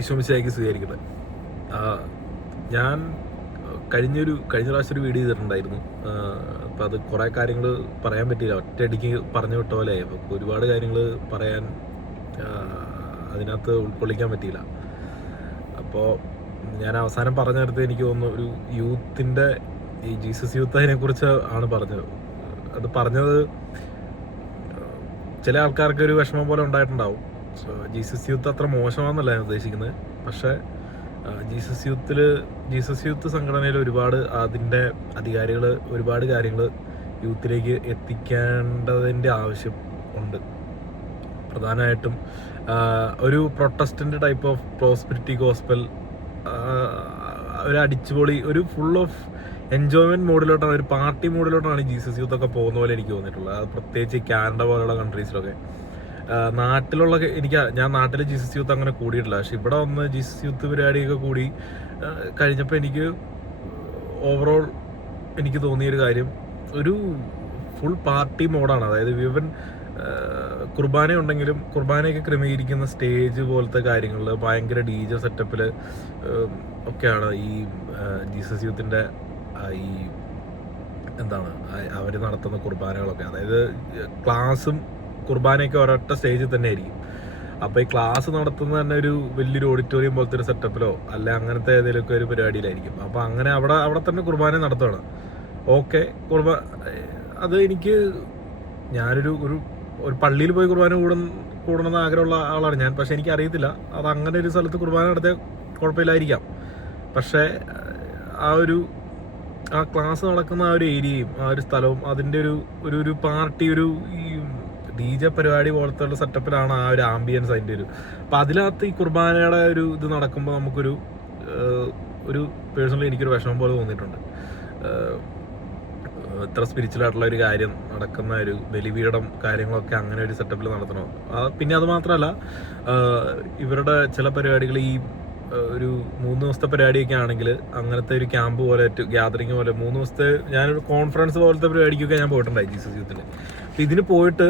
ഈശോ മിശിഹായ്ക്ക് സ്വീകരിക്കട്ടെ. ഞാൻ കഴിഞ്ഞ പ്രാവശ്യം ഒരു വീഡിയോ ചെയ്തിട്ടുണ്ടായിരുന്നു. അപ്പോൾ അത് കുറേ കാര്യങ്ങൾ പറയാൻ പറ്റിയില്ല, ഒറ്റയടിക്ക് പറഞ്ഞു വിട്ട പോലെ. അപ്പോൾ ഒരുപാട് കാര്യങ്ങൾ പറയാൻ അതിനകത്ത് ഉൾക്കൊള്ളിക്കാൻ പറ്റിയില്ല. അപ്പോൾ ഞാൻ അവസാനം പറഞ്ഞ നേരത്തെ എനിക്ക് തോന്നുന്നു ഒരു യൂത്തിൻ്റെ ഈ ജീസസ് യൂത്ത് അതിനെക്കുറിച്ച് ആണ് പറഞ്ഞത്. അത് പറഞ്ഞത് ചില ആൾക്കാർക്ക് ഒരു വിഷമം പോലെ ഉണ്ടായിട്ടുണ്ടാവും. ജീസസ് യൂത്ത് അത്ര മോശമാണെന്നല്ല ഞാൻ ഉദ്ദേശിക്കുന്നത്. പക്ഷേ ജീസസ് യൂത്ത് സംഘടനയിൽ ഒരുപാട് അതിൻ്റെ അധികാരികൾ ഒരുപാട് കാര്യങ്ങൾ യൂത്തിലേക്ക് എത്തിക്കേണ്ടതിൻ്റെ ആവശ്യം ഉണ്ട്. പ്രധാനമായിട്ടും ഒരു Protestant type of prosperity gospel, ഒരു അടിച്ചുപൊളി, ഒരു ഫുൾ ഓഫ് എൻജോയ്മെൻറ്റ് മോഡിലോട്ടാണ്, ഒരു പാർട്ടി മോഡിലോട്ടാണ് ജീസസ് യൂത്ത് ഒക്കെ പോകുന്ന പോലെ എനിക്ക് തോന്നിയിട്ടുള്ളത്. അത് പ്രത്യേകിച്ച് കാനഡ പോലുള്ള കൺട്രീസിലൊക്കെ. നാട്ടിലുള്ള ഞാൻ നാട്ടിൽ ജീസസ് യൂത്ത് അങ്ങനെ കൂടിയിട്ടില്ല. പക്ഷെ ഇവിടെ വന്ന് ജീസസ് യൂത്ത് പരിപാടിയൊക്കെ കൂടി കഴിഞ്ഞപ്പോൾ എനിക്ക് ഓവറോൾ എനിക്ക് തോന്നിയൊരു കാര്യം, ഒരു ഫുൾ പാർട്ടി മോഡാണ്. അതായത് ഈവൻ കുർബാന ഉണ്ടെങ്കിലും കുർബാനയൊക്കെ ക്രമീകരിക്കുന്ന സ്റ്റേജ് പോലത്തെ കാര്യങ്ങളിൽ ഭയങ്കര DJ സെറ്റപ്പിൽ ഒക്കെയാണ് ഈ ജീസസ് യൂത്തിൻ്റെ ഈ എന്താണ് അവർ നടത്തുന്ന കുർബാനകളൊക്കെ. അതായത് ക്ലാസ്സും കുർബാനയൊക്കെ ഒരൊറ്റ സ്റ്റേജിൽ തന്നെ ആയിരിക്കും. അപ്പോൾ ഈ ക്ലാസ് നടത്തുന്നത് തന്നെ ഒരു വലിയൊരു ഓഡിറ്റോറിയം പോലത്തെ ഒരു സെറ്റപ്പിലോ അല്ല അങ്ങനത്തെ ഏതെങ്കിലുമൊക്കെ ഒരു പരിപാടിയിലായിരിക്കും. അപ്പോൾ അങ്ങനെ അവിടെ തന്നെ കുർബാന നടത്തുകയാണ്. ഓക്കെ, അത് എനിക്ക് ഞാനൊരു ഒരു പള്ളിയിൽ പോയി കുർബാന കൂടണമെന്ന് ആഗ്രഹമുള്ള ആളാണ് ഞാൻ. പക്ഷെ എനിക്കറിയത്തില്ല അത് അങ്ങനെ ഒരു സ്ഥലത്ത് കുർബാന നടത്തിയാൽ കുഴപ്പമില്ലായിരിക്കാം. പക്ഷേ ആ ക്ലാസ് നടക്കുന്ന ആ ഒരു ഏരിയയും ആ ഒരു സ്ഥലവും അതിൻ്റെ ഒരു പാർട്ടി, ഈ DJ പരിപാടി പോലത്തെ ഉള്ള സെറ്റപ്പിലാണ് ആ ഒരു ആംബിയൻസ് അതിൻ്റെ അപ്പം അതിനകത്ത് ഈ കുർബാനയുടെ ഇത് നടക്കുമ്പോൾ നമുക്കൊരു പേഴ്സണലി എനിക്കൊരു വിഷമം പോലെ തോന്നിയിട്ടുണ്ട്. ഇത്ര സ്പിരിച്വൽ ആയിട്ടുള്ള ഒരു കാര്യം നടക്കുന്ന ഒരു ബലിപീഠം കാര്യങ്ങളൊക്കെ അങ്ങനെ ഒരു സെറ്റപ്പിൽ നടത്തണം. പിന്നെ അത് മാത്രമല്ല, ഇവരുടെ ചില പരിപാടികൾ ഈ ഒരു 3 ദിവസത്തെ പരിപാടിയൊക്കെ ആണെങ്കിൽ അങ്ങനത്തെ ഒരു ക്യാമ്പ് പോലെ ഗ്യാതറിങ് പോലെ 3 ദിവസത്തെ ഞാനൊരു കോൺഫറൻസ് പോലത്തെ പരിപാടിക്കൊക്കെ ഞാൻ പോയിട്ടുണ്ടായി ജീസസ് യൂത്തിൽ. ഇതിന് പോയിട്ട്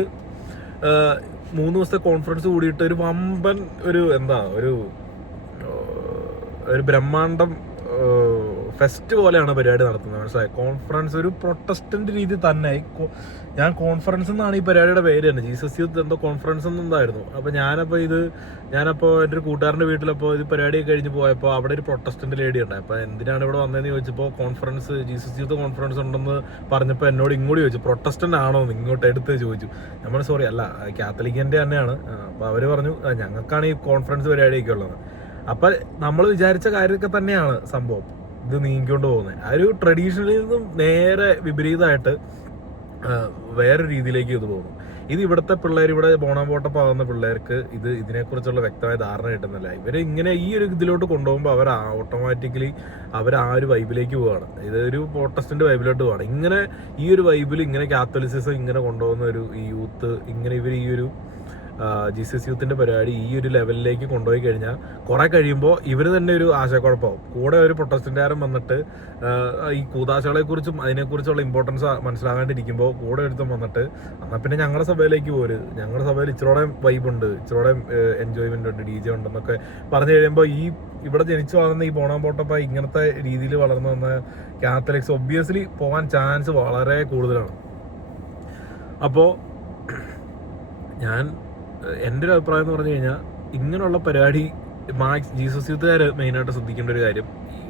3 ദിവസത്തെ കോൺഫറൻസ് കൂടിയിട്ട് ഒരു വമ്പൻ ഒരു ബ്രഹ്മാണ്ടം ഫെസ്റ്റ് പോലെയാണ് പരിപാടി നടത്തുന്നത്. മനസ്സിലായി? കോൺഫറൻസ് ഒരു പ്രൊട്ടസ്റ്റന്റ് രീതി തന്നെ. ഞാൻ കോൺഫറൻസ് എന്നാണ് ഈ പരിപാടിയുടെ പേര് തന്നെ. ജീസസ് യൂത്ത് എന്തോ കോൺഫറൻസ് എന്നുണ്ടായിരുന്നു. അപ്പോൾ ഞാനപ്പോൾ എൻ്റെ ഒരു കൂട്ടുകാരൻ്റെ വീട്ടിലപ്പോൾ ഇത് പരിപാടി കഴിഞ്ഞ് പോയപ്പോൾ അവിടെ ഒരു പ്രൊട്ടസ്റ്റന്റ് ലേഡി ഉണ്ടായി. അപ്പോൾ എന്തിനാണ് ഇവിടെ വന്നതെന്ന് ചോദിച്ചപ്പോൾ കോൺഫറൻസ് ജീസസ് യൂത്ത് കോൺഫറൻസ് ഉണ്ടെന്ന് പറഞ്ഞപ്പോൾ എന്നോട് ഇങ്ങോട്ട് ചോദിച്ചു, പ്രൊട്ടസ്റ്റന്റ് ആണോ എന്ന് ഇങ്ങോട്ട് എടുത്ത് ചോദിച്ചു. നമ്മൾ സോറി അല്ല, കാത്തലിക്കിൻ്റെ തന്നെയാണ്. അപ്പോൾ അവർ പറഞ്ഞു ഞങ്ങൾക്കാണ് ഈ കോൺഫറൻസ് പരിപാടിയൊക്കെ ഉള്ളത്. അപ്പം നമ്മൾ വിചാരിച്ച കാര്യമൊക്കെ തന്നെയാണ് സംഭവം ഇത് നീങ്ങിക്കൊണ്ട് പോകുന്നത്. ആ ഒരു ട്രഡീഷണലിൽ നിന്നും നേരെ വിപരീതമായിട്ട് വേറെ രീതിയിലേക്ക് ഇത് പോകുന്നു. ഇത് ഇവിടുത്തെ പിള്ളേർ, ഇവിടെ ബോണാമ്പോട്ടപ്പാകുന്ന പിള്ളേർക്ക് ഇതിനെക്കുറിച്ചുള്ള വ്യക്തമായ ധാരണ കിട്ടുന്നില്ല. ഇവർ ഇങ്ങനെ ഈ ഒരു ഇതിലോട്ട് കൊണ്ടുപോകുമ്പോൾ അവർ ഓട്ടോമാറ്റിക്കലി അവർ ആ ഒരു വൈബിലേക്ക് പോവുകയാണ്. ഇതൊരു പ്രൊട്ടസ്റ്റന്റ് വൈബിലോട്ട് പോവാണ്. ഇങ്ങനെ ഈ ഒരു വൈബിൽ ഇങ്ങനെ കാത്തലിസിസം ഇങ്ങനെ കൊണ്ടുപോകുന്ന ഈ യൂത്ത്, ഇങ്ങനെ ഇവർ ഈ ഒരു ജീസസ് യൂത്തിന്റെ പരിപാടി ഈ ഒരു ലെവലിലേക്ക് കൊണ്ടുപോയി കഴിഞ്ഞാൽ കുറെ കഴിയുമ്പോൾ ഇവർ തന്നെ ഒരു ആശയക്കുഴപ്പമാവും. കൂടെ ഒരു പ്രൊട്ടസ്റ്റന്റുകാരൻ വന്നിട്ട് ഈ കൂതാശകളെ കുറിച്ചും അതിനെക്കുറിച്ചുള്ള ഇമ്പോർട്ടൻസ് മനസ്സിലാകാണ്ടിരിക്കുമ്പോൾ കൂടെ ഒരുത്തം വന്നിട്ട് എന്നാൽ പിന്നെ ഞങ്ങളുടെ സഭയിലേക്ക് ഞങ്ങളുടെ സഭയിൽ ഇച്ചിരൂടെ വൈബുണ്ട്, ഇച്ചിരൂടെ എൻജോയ്മെന്റ് ഉണ്ട്, DJ ഉണ്ടെന്നൊക്കെ പറഞ്ഞു കഴിയുമ്പോൾ ഇവിടെ ജനിച്ചു വളർന്ന ഈ ബോണാമ്പോട്ടപ്പ ഇങ്ങനത്തെ രീതിയിൽ വളർന്നു വന്ന കാത്തലിക്സ് ഒബ്വിയസ്ലി പോകാൻ ചാൻസ് വളരെ കൂടുതലാണ്. അപ്പോൾ എൻ്റെ ഒരു അഭിപ്രായം എന്ന് പറഞ്ഞു കഴിഞ്ഞാൽ ഇങ്ങനെയുള്ള പരിപാടി ജീസസ് യൂത്തുകാർ മെയിനായിട്ട് ശ്രദ്ധിക്കേണ്ട ഒരു കാര്യം,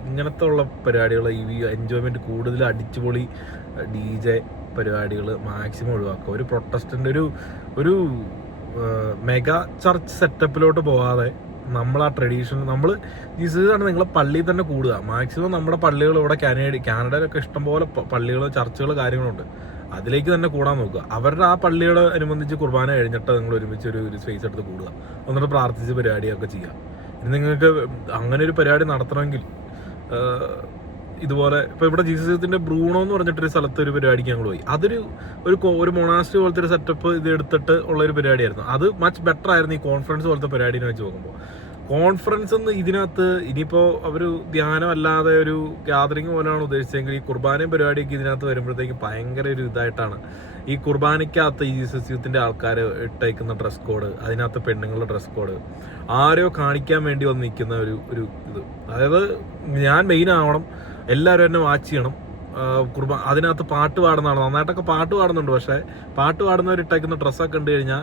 ഇങ്ങനത്തെ ഉള്ള പരിപാടികൾ, ഈ എൻജോയ്മെൻറ്റ് കൂടുതൽ അടിച്ചുപൊളി DJ പരിപാടികൾ മാക്സിമം ഒഴിവാക്കുക. ഒരു പ്രൊട്ടസ്റ്റൻ്റ് ഒരു മെഗാ ചർച്ച് സെറ്റപ്പിലോട്ട് പോകാതെ നമ്മൾ ആ ട്രഡീഷണൽ ജീസസാണ് നിങ്ങളെ പള്ളിയിൽ തന്നെ കൂടുക. മാക്സിമം നമ്മുടെ പള്ളികൾ ഇവിടെ കാനഡയിലൊക്കെ ഇഷ്ടംപോലെ പള്ളികൾ, ചർച്ചുകൾ, കാര്യങ്ങളുണ്ട്. അതിലേക്ക് തന്നെ കൂടാൻ നോക്കുക. അവരുടെ ആ പള്ളികളെ അനുബന്ധിച്ച് കുർബാന കഴിഞ്ഞിട്ട് നിങ്ങൾ ഒരുമിച്ച് ഒരു സ്പേസ് എടുത്ത് കൂടുക, എന്നിട്ട് പ്രാർത്ഥിച്ച് പരിപാടിയൊക്കെ ചെയ്യുക. ഇനി നിങ്ങൾക്ക് അങ്ങനെ ഒരു പരിപാടി നടത്തണമെങ്കിൽ ഇതുപോലെ ഇപ്പോൾ ഇവിടെ ജീസസ് യൂത്തിന്റെ ബ്രൂണോ എന്ന് പറഞ്ഞിട്ടൊരു സ്ഥലത്ത് ഒരു പരിപാടിക്ക് ഞങ്ങൾ പോയി. ഒരു മൊണാസ്ട്രി പോലത്തെ ഒരു സെറ്റപ്പ് ഇത് എടുത്തിട്ട് ഉള്ള ഒരു പരിപാടിയായിരുന്നു. അത് മച്ച് ബെറ്റർ ആയിരുന്നു ഈ കോൺഫറൻസ് പോലത്തെ പരിപാടിനെ വെച്ച് നോക്കുമ്പോൾ. കോൺഫറൻസ് എന്ന് ഇതിനകത്ത് ഇനിയിപ്പോൾ അവർ ധ്യാനം അല്ലാതെ ഒരു ഗ്യാതറിങ് പോലെയാണ് ഉദ്ദേശിച്ചതെങ്കിൽ ഈ കുർബാനയും പരിപാടിയൊക്കെ ഇതിനകത്ത് വരുമ്പോഴത്തേക്കും ഭയങ്കര ഒരു ഇതായിട്ടാണ്. ഈ കുർബാനയ്ക്കകത്ത് ഈ ജീസസ് യൂത്തിൻ്റെ ആൾക്കാർ ഇട്ടേക്കുന്ന ഡ്രസ് കോഡ്, അതിനകത്ത് പെണ്ണുങ്ങളുടെ ഡ്രസ് കോഡ്, ആരോ കാണിക്കാൻ വേണ്ടി വന്ന് നിൽക്കുന്ന ഒരു ഇത്. അതായത് ഞാൻ മെയിൻ ആവണം, എല്ലാവരും എന്നെ വാച്ച് ചെയ്യണം. അതിനകത്ത് പാട്ട് പാടുന്നതാണ്, നന്നായിട്ടൊക്കെ പാട്ട് പാടുന്നുണ്ട്. പക്ഷേ പാട്ട് പാടുന്നവർ ഇട്ടേക്കുന്ന ഡ്രസ്സൊക്കെ കണ്ടു കഴിഞ്ഞാൽ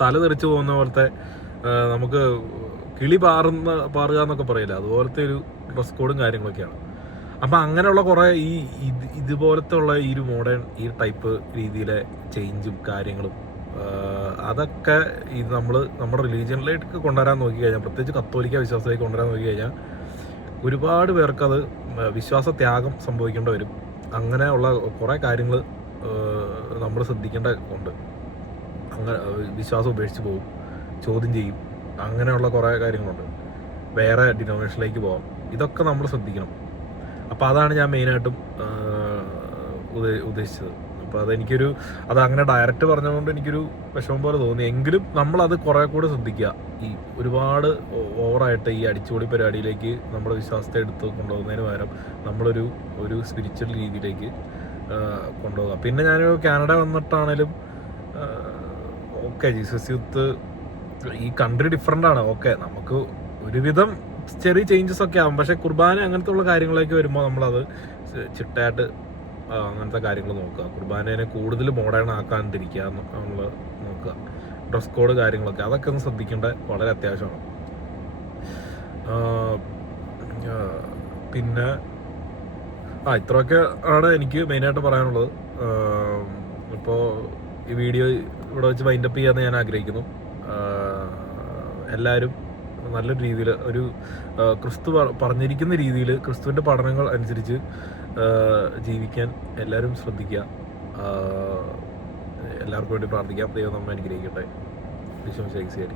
തല തെറിച്ച് പോകുന്ന പോലത്തെ, നമുക്ക് കിളി പാറുക എന്നൊക്കെ പറയില്ല, അതുപോലത്തെ ഒരു ഡ്രസ് കോഡും കാര്യങ്ങളൊക്കെയാണ്. അപ്പം അങ്ങനെയുള്ള കുറേ ഇതുപോലത്തെ ഉള്ള ഈ ഒരു മോഡേൺ ഈ ടൈപ്പ് രീതിയിലെ ചേഞ്ചും കാര്യങ്ങളും അതൊക്കെ ഇത് നമ്മുടെ റിലീജിയനിലേക്ക് കൊണ്ടുവരാൻ നോക്കിക്കഴിഞ്ഞാൽ, പ്രത്യേകിച്ച് കത്തോലിക്ക വിശ്വാസത്തിലേക്ക് കൊണ്ടുവരാൻ നോക്കിക്കഴിഞ്ഞാൽ ഒരുപാട് പേർക്കത് വിശ്വാസ ത്യാഗം സംഭവിക്കേണ്ടി വരും. അങ്ങനെയുള്ള കുറേ കാര്യങ്ങൾ നമ്മൾ ശ്രദ്ധിക്കേണ്ട ഉണ്ട്. അങ്ങനെ വിശ്വാസം ഉപേക്ഷിച്ച് പോകും, ചോദ്യം ചെയ്യും, അങ്ങനെയുള്ള കുറേ കാര്യങ്ങളുണ്ട്. വേറെ ഡിനോമിനേഷനിലേക്ക് പോകാം. ഇതൊക്കെ നമ്മൾ ശ്രദ്ധിക്കണം. അപ്പോൾ അതാണ് ഞാൻ മെയിനായിട്ടും ഉദ്ദേശിച്ചത്. അപ്പോൾ അത് അങ്ങനെ ഡയറക്റ്റ് പറഞ്ഞതുകൊണ്ട് എനിക്കൊരു വിഷമം പോലെ തോന്നി. എങ്കിലും നമ്മളത് കുറേ കൂടെ ശ്രദ്ധിക്കുക. ഈ ഒരുപാട് ഓവറായിട്ട് ഈ അടിച്ചുപൊളി പരിപാടിയിലേക്ക് നമ്മുടെ വിശ്വാസത്തെ എടുത്ത് കൊണ്ടുപോകുന്നതിന് പകരം നമ്മളൊരു സ്പിരിച്വൽ രീതിയിലേക്ക് കൊണ്ടുപോകുക. പിന്നെ ഞാൻ കാനഡ വന്നിട്ടാണേലും ഓക്കെ, ജീസസ് യൂത്ത് ഈ കൺട്രി ഡിഫറെൻ്റ് ആണ്. ഓക്കെ, നമുക്ക് ഒരുവിധം ചെറിയ ചേഞ്ചസ് ഒക്കെ ആവും. പക്ഷേ കുർബാന അങ്ങനത്തെ ഉള്ള കാര്യങ്ങളിലേക്ക് വരുമ്പോൾ നമ്മളത് ചിട്ടയായിട്ട് അങ്ങനത്തെ കാര്യങ്ങൾ നോക്കുക. കുർബാനേനെ കൂടുതൽ മോഡേൺ ആക്കാണ്ടിരിക്കുക നമ്മൾ നോക്കുക. ഡ്രസ് കോഡ് കാര്യങ്ങളൊക്കെ അതൊക്കെ ഒന്ന് ശ്രദ്ധിക്കേണ്ട വളരെ അത്യാവശ്യമാണ്. പിന്നെ ഇത്രയൊക്കെ ആണ് എനിക്ക് മെയിനായിട്ട് പറയാനുള്ളത്. ഇപ്പോൾ ഈ വീഡിയോ ഇവിടെ വെച്ച് വൈൻഡപ്പ് ചെയ്യാമെന്ന് ഞാൻ ആഗ്രഹിക്കുന്നു. എല്ലാവരും നല്ലൊരു രീതിയിൽ ഒരു ക്രിസ്തു പറഞ്ഞിരിക്കുന്ന രീതിയിൽ ക്രിസ്തുവിൻ്റെ പഠനങ്ങൾ അനുസരിച്ച് ജീവിക്കാൻ എല്ലാവരും ശ്രദ്ധിക്കുക. എല്ലാവർക്കും വേണ്ടി പ്രാർത്ഥിക്കാം. ദൈവം നമ്മെ അനുഗ്രഹിക്കട്ടെ. വിശ്വസിച്ച്